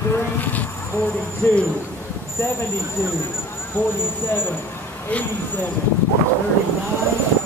42, 72, 47, 87, 39.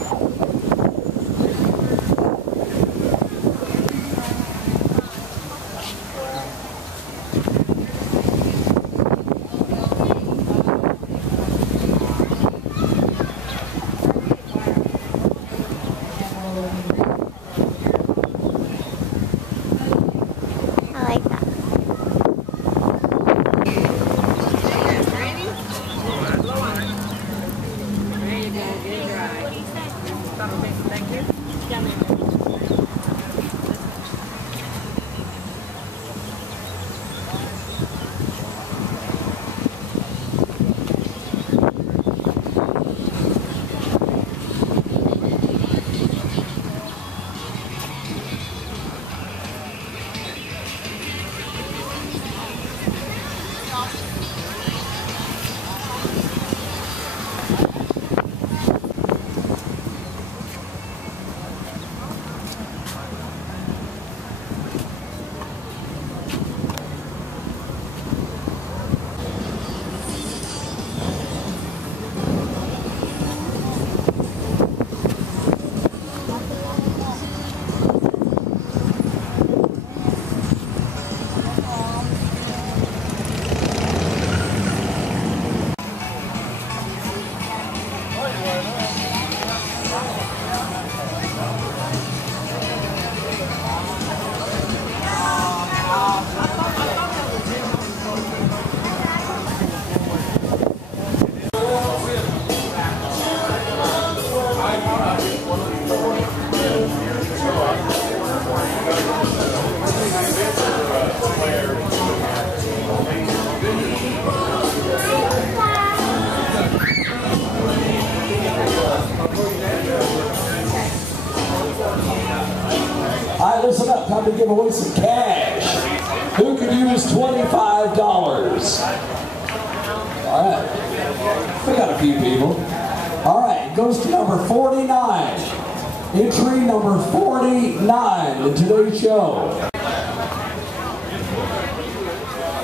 All right, listen up. Time to give away some cash. Who could use $25? All right. We got a few people. All right, it goes to number 49. Entry number 49 in today's show.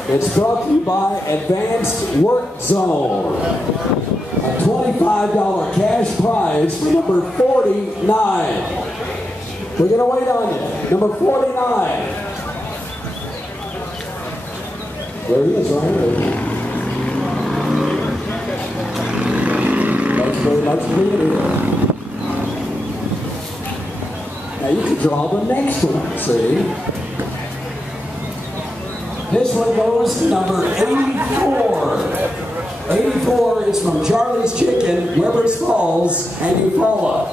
It's brought to you by Advanced Work Zone. A $25 cash prize for number 49. We're going to wait on you. Number 49. There he is, right here. Thanks very much for being here. Now you can draw the next one, see? This one goes to number 84. 84 is from Charlie's Chicken, Weber's Falls, and Eufaula.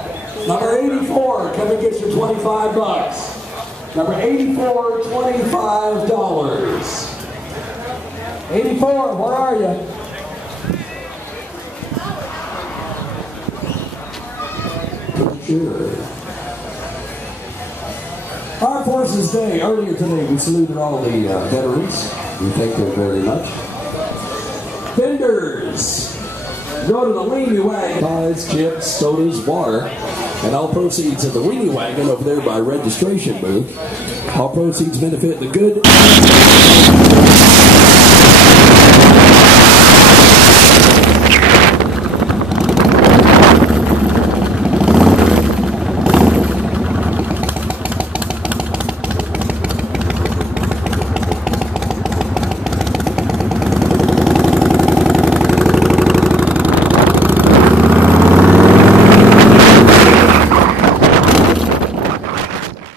Number 84, come and get your $25. Number 84, $25. 84, where are you? Sure. Armed Forces Day, earlier today, we saluted all the veterans. We thank them very much. Vendors, go to the Weenie Wagon. Pies, chips, sodas, water, and all proceeds of the Weenie Wagon over there by registration booth. All proceeds benefit the good.